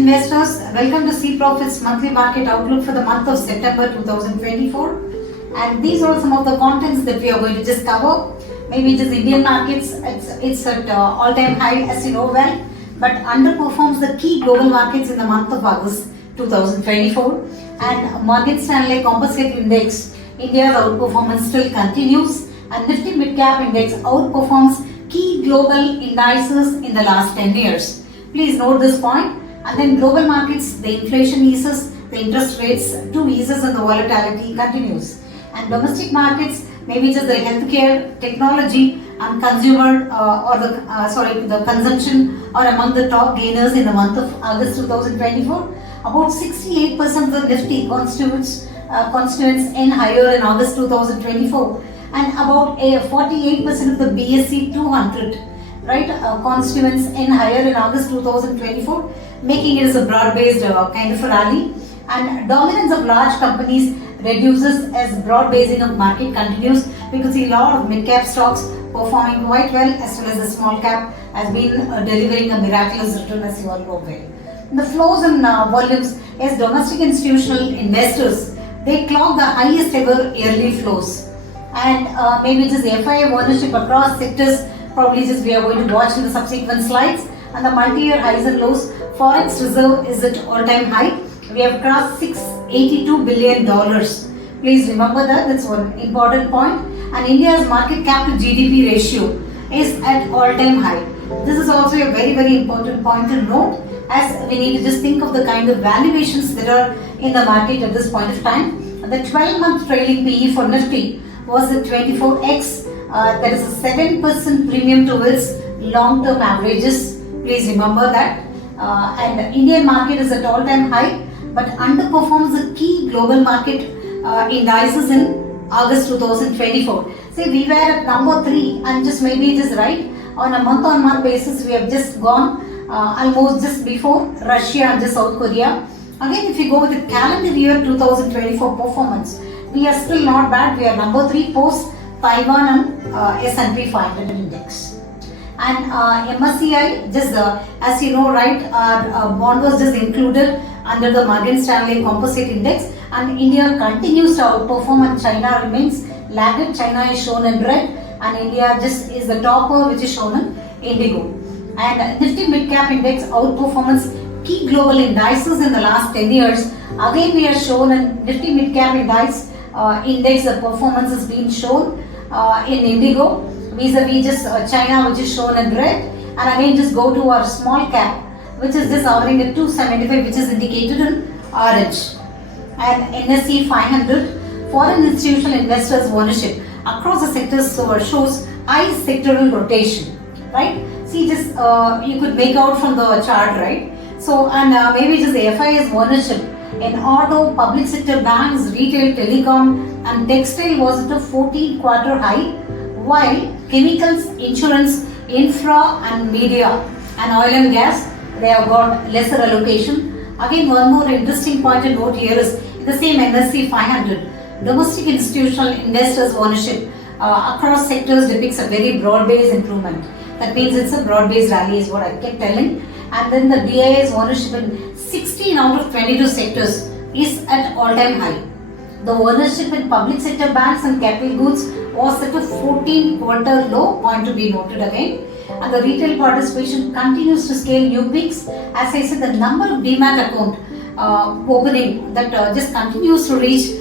investors, welcome to cPROFIT's monthly market outlook for the month of September 2024. And these are some of the contents that we are going to just cover. Maybe it is Indian markets, it's at all-time high as you know well, but underperforms the key global markets in the month of August 2024. And Morgan Stanley Composite Index, India's outperformance still continues, and Nifty Mid-Cap Index outperforms key global indices in the last 10 years. Please note this point. And then global markets, the inflation eases, the interest rates too eases, and the volatility continues. And domestic markets, maybe just the healthcare, technology, and consumer the consumption are among the top gainers in the month of August 2024. About 68% of the Nifty constituents in higher in August 2024, and about 48% of the BSE 200 constituents in higher in August 2024, making it as a broad-based kind of a rally. And dominance of large companies reduces as broad-basing of market continues. We could see a lot of mid-cap stocks performing quite well, as well as the small cap has been delivering a miraculous return, as you all know well. The flows and volumes as domestic institutional investors, they clock the highest ever yearly flows. And maybe just the FII ownership across sectors, probably just we are going to watch in the subsequent slides. And the multi-year highs and lows, Forex reserve is at all-time high. We have crossed $682 billion. Please remember that, that's one important point. And India's market cap to GDP ratio is at all-time high. This is also a very, very important point to note, as we need to just think of the kind of valuations that are in the market at this point of time. The 12-month trailing PE for Nifty was at 24x. There is a 7% premium to its long-term averages. Please remember that. And the Indian market is at all-time high, but underperforms the key global market indices in August 2024. See, we were at number 3, and just maybe it is right. On a month-on-month basis, we have just gone almost just before Russia and just South Korea. Again, if you go with the calendar year 2024 performance, we are still not bad. We are number 3 post Taiwan and S&P 500 index. And MSCI, just as you know, right, our bond was just included under the Morgan Stanley Composite Index, and India continues to outperform, and China remains laggard. China is shown in red, and India just is the topper, which is shown in indigo. And Nifty Mid-Cap Index outperformance key global indices in the last 10 years. Again, we are shown in Nifty Mid-Cap Index, the performance has been shown in indigo, vis-a-vis just China, which is shown in red. And again, just go to our small cap, which is just hovering at 275, which is indicated in orange. And NSE 500, foreign institutional investors ownership across the sectors shows high sectoral rotation, right? See, just you could make out from the chart, right? So, and maybe just the FII's ownership in auto, public sector banks, retail, telecom, and textile was at a 14-quarter high, while chemicals, insurance, infra, and media, and oil and gas, they have got lesser allocation. Again, one more interesting point to note here is the same NSE 500. Domestic institutional investors ownership across sectors depicts a very broad-based improvement. That means it's a broad-based rally is what I kept telling. And then the BIS ownership in 16 out of 22 sectors is at all-time high. The ownership in public sector banks and capital goods was at a 14-quarter low, point to be noted again. And the retail participation continues to scale new peaks. As I said, the number of Demat account opening that just continues to reach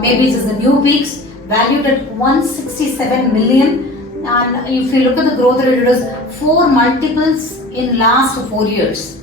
maybe just the new peaks, valued at 167 million. And if you look at the growth rate, it is 4 multiples in last 4 years.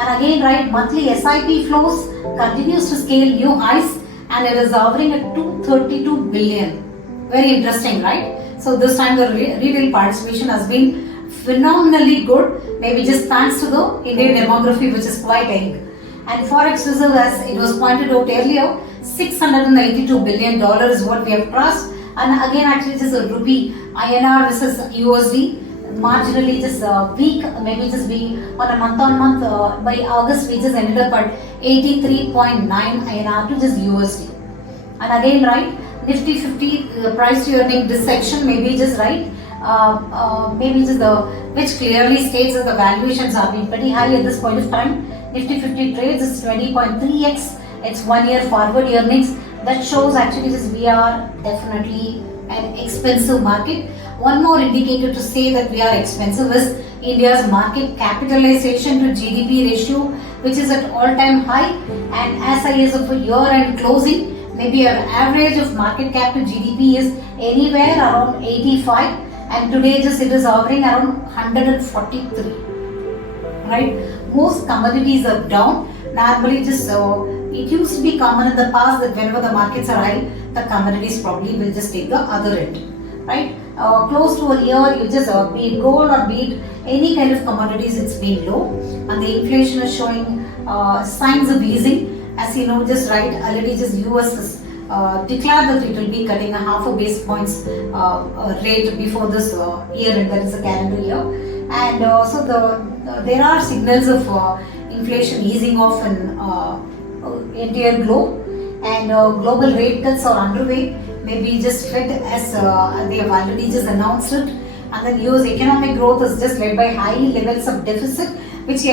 And again, right, monthly SIP flows continues to scale new highs, and it is hovering at 232 billion. Very interesting, right? So this time the retail participation has been phenomenally good, maybe just thanks to the Indian demography, which is quite young. And Forex reserve, as it was pointed out earlier, $682 billion is what we have crossed. And again, actually just a rupee, INR versus USD, marginally just weak, maybe just be on a month-on-month, by August we just ended up at 83.9 INR to just USD. And again, right, Nifty 50 price to earning dissection, maybe just right, maybe just which clearly states that the valuations have been pretty high at this point of time. Nifty 50 trades is 20.3x. It's 1 year forward earnings. That shows actually this we are definitely an expensive market. One more indicator to say that we are expensive is India's market capitalization to GDP ratio, which is at all-time high, and as high as of a year-end closing. Maybe our average of market cap to GDP is anywhere around 85, and today just it is hovering around 143. Right? Most commodities are down. Normally, just it used to be common in the past that whenever the markets are high, the commodities probably will just take the other end. Right? Close to a year, you just be it gold or be it any kind of commodities, it's been low, and the inflation is showing signs of easing. As you know, just right, already just US has declared that it will be cutting a half a base points rate before this year, and that is a calendar year. And so there are signals of inflation easing off in entire globe, and global rate cuts are underway. Maybe just Fed as they have already just announced it, and then US economic growth is just led by high levels of deficit, which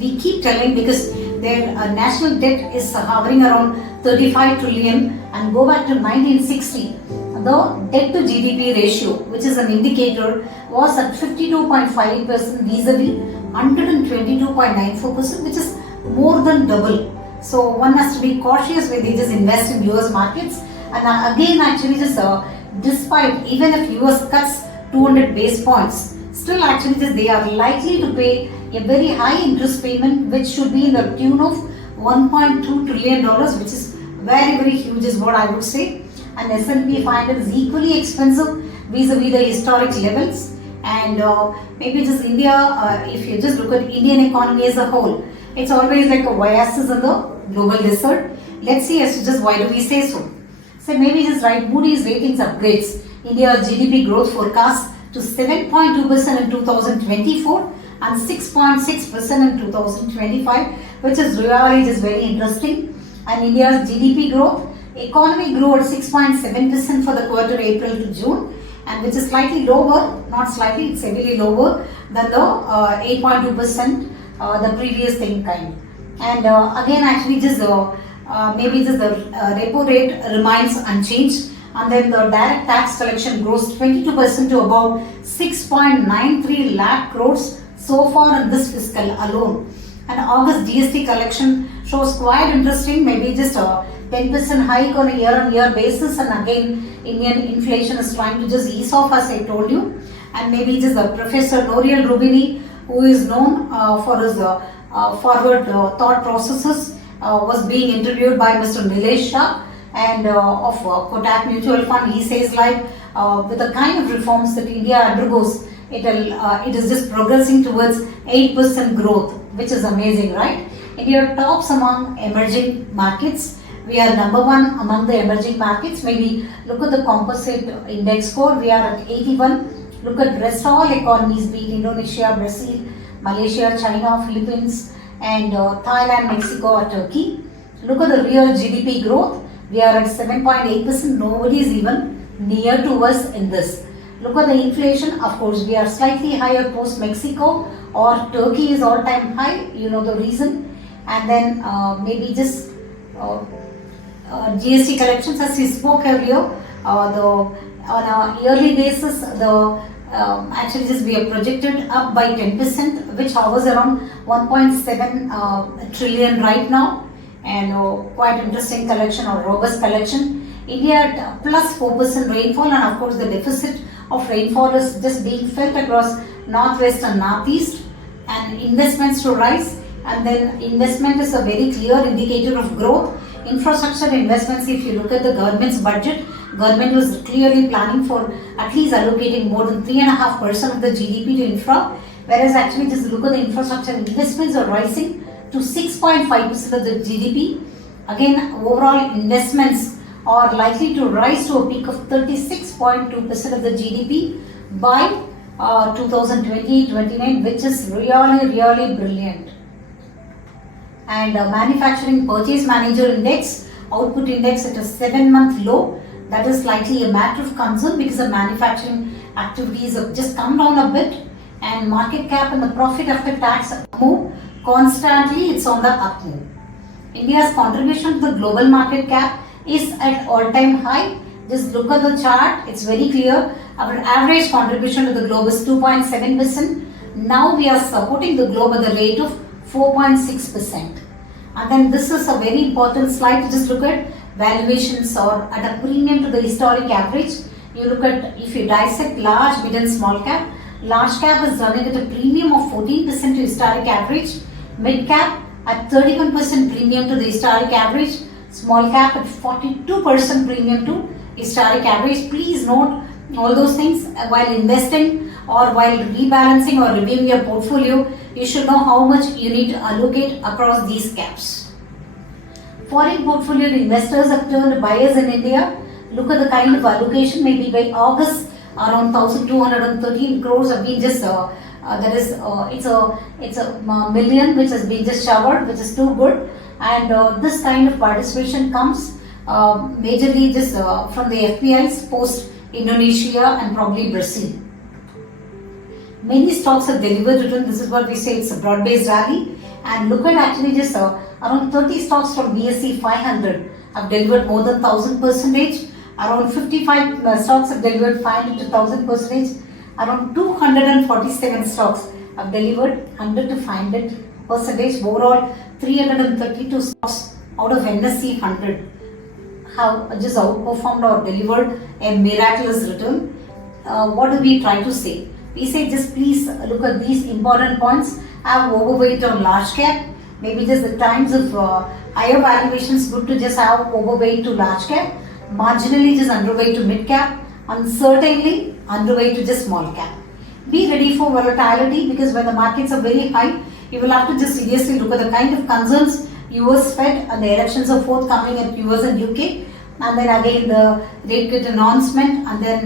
we keep telling because their national debt is hovering around 35 trillion, and go back to 1960. The debt to GDP ratio, which is an indicator, was at 52.5% vis-a-vis 122.94%, which is more than double. So one has to be cautious when they just invest in US markets. And again, actually, just despite even if US cuts 200 base points, still actually just they are likely to pay a very high interest payment, which should be in the tune of $1.2 trillion, which is very, very huge, is what I would say. And S&P 500 is equally expensive vis-a-vis the historic levels. And maybe just India, if you just look at Indian economy as a whole, it's always like a oasis in the global desert. Let's see as to just why do we say so. So maybe just right, Moody's ratings upgrades India's GDP growth forecast to 7.2% in 2024 and 6.6% in 2025, which is really just very interesting. And India's GDP growth, economy grew at 6.7% for the quarter April to June, and which is slightly lower, not slightly, it's heavily lower than the 8.2% the previous thing kind. And again, actually just maybe just the repo rate remains unchanged, and then the direct tax collection grows 22% to about 6.93 lakh crores so far in this fiscal alone. And August GST collection shows quite interesting, maybe just a 10% hike on a year-on-year basis, and again Indian inflation is trying to just ease off, as I told you. And maybe just Professor Nouriel Roubini, who is known for his forward thought processes, was being interviewed by Mr. Nilesh Shah and of Kotak Mutual Fund. He says like with the kind of reforms that India undergoes, it is just progressing towards 8% growth, which is amazing, right? India tops among emerging markets. We are number one among the emerging markets. Maybe look at the composite index score. We are at 81. Look at rest all economies, be it Indonesia, Brazil, Malaysia, China, Philippines, and Thailand, Mexico, or Turkey. Look at the real GDP growth. We are at 7.8%. Nobody is even near to us in this. Look at the inflation. Of course, we are slightly higher post Mexico, or Turkey is all-time high. You know the reason. And then maybe just GST collections, as we spoke earlier, on a yearly basis, actually just we are projected up by 10%, which hovers around 1.7 trillion right now, and quite interesting collection or robust collection. India at plus 4% rainfall, and of course the deficit of rainfall is just being felt across northwest and northeast, and investments to rise. And then investment is a very clear indicator of growth. Infrastructure investments, if you look at the government's budget, government was clearly planning for at least allocating more than 3.5% of the GDP to infra, whereas actually just look at the infrastructure investments are rising to 6.5% of the GDP. Again, overall investments are likely to rise to a peak of 36.2% of the GDP by 2020-29, which is really brilliant. And manufacturing purchase manager index, output index at a 7-month low. That is likely a matter of concern because the manufacturing activities have just come down a bit, and market cap and the profit after tax move Constantly it's on the up move. India's contribution to the global market cap is at all-time high. Just look at the chart, it's very clear. Our average contribution to the globe is 2.7%. Now we are supporting the globe at the rate of 4.6%. And then this is a very important slide to just look at valuations or at a premium to the historic average. You look at, if you dissect large, mid and small cap, large cap is running at a premium of 14% to historic average, mid cap at 31% premium to the historic average, small cap at 42% premium to historic average. Please note all those things while investing or while rebalancing or reviewing your portfolio. You should know how much you need to allocate across these caps. Foreign portfolio investors have turned buyers in India. Look at the kind of allocation. Maybe by August, around 1,213 crores have been just it's a million which has been just showered, which is too good. And this kind of participation comes majorly just from the FPIs post Indonesia and probably Brazil. Many stocks have delivered return. This is what we say, it's a broad-based rally. And look at actually just around 30 stocks from BSE 500 have delivered more than 1000%. Around 55 stocks have delivered 500 to 1000%. Around 247 stocks have delivered 100 to 500%. Overall, 332 stocks out of NSE 100 have just outperformed or delivered a miraculous return. What do we try to say? We say just please look at these important points. Have overweight on large cap. Maybe just the times of higher valuations, good to just have overweight to large cap. Marginally just underweight to mid cap. And certainly underweight to just small cap. Be ready for volatility, because when the markets are very high, you will have to just seriously look at the kind of concerns US Fed and the elections are forthcoming at US and UK. And then again the rate cut announcement, and then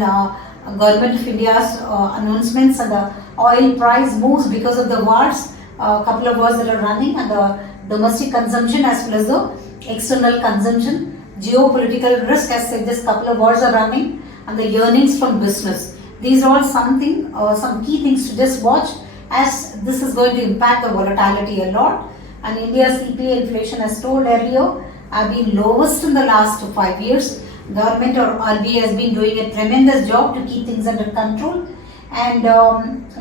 Government of India's announcements, and the oil price moves because of the wars, couple of wars that are running, and the domestic consumption as well as the external consumption, geopolitical risk, as said, this couple of wars are running, and the earnings from business. These are all something, some key things to just watch, as this is going to impact the volatility a lot. And India's CPI inflation, as told earlier, have been lowest in the last 5 years. Government or RBI has been doing a tremendous job to keep things under control, and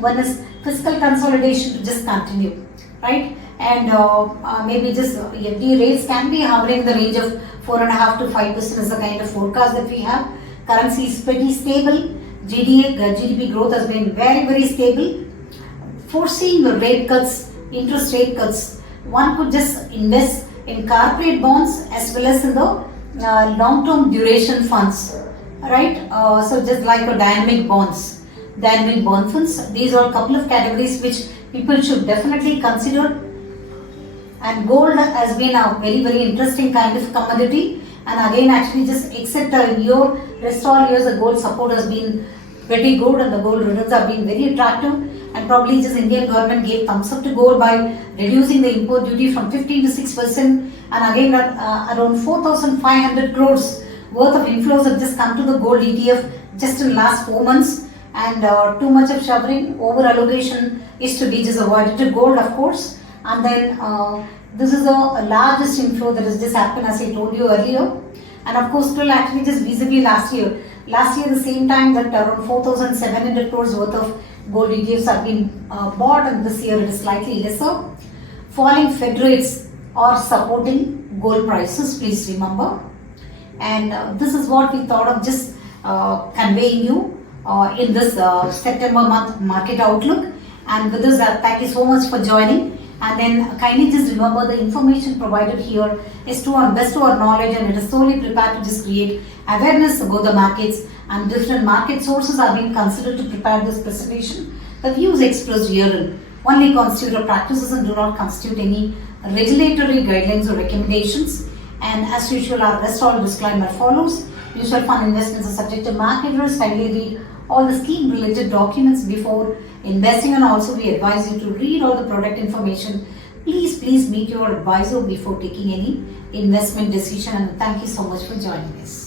one is fiscal consolidation to just continue, right? And maybe just FD rates can be hovering in the range of 4.5% to 5% is the kind of forecast that we have. Currency is pretty stable. GDP growth has been very, very stable. Foreseeing the rate cuts, interest rate cuts, one could just invest in corporate bonds as well as in the long-term duration funds, right? So just like a dynamic bond funds, these are a couple of categories which people should definitely consider. And gold has been a very, very interesting kind of commodity. And again, actually just except a year, rest all years the gold support has been pretty good, and the gold returns have been very attractive. And probably just Indian government gave thumbs up to gold by reducing the import duty from 15% to 6%. And again, around 4,500 crores worth of inflows have just come to the gold ETF just in the last 4 months. And too much of showering, over allocation is to be just avoided to gold, of course. And then this is the largest inflow that has just happened, as I told you earlier. And of course, still actually just vis-a-vis last year. Last year, the same time, that around 4,700 crores worth of gold ETFs have been bought, and this year it is slightly lesser. Falling Fed rates are supporting gold prices, please remember. And this is what we thought of just conveying you in this September month market outlook. And with this, thank you so much for joining. And then kindly just remember, the information provided here is to our best to our knowledge, and it is solely prepared to just create awareness about the markets, and different market sources are being considered to prepare this presentation. The views expressed herein only constitute our practices and do not constitute any regulatory guidelines or recommendations. And as usual, our rest all disclaimer follows. Mutual fund investments are subject to market risk. Kindly read all the scheme related documents before investing, and also we advise you to read all the product information. Please meet your advisor before taking any investment decision. And thank you so much for joining us.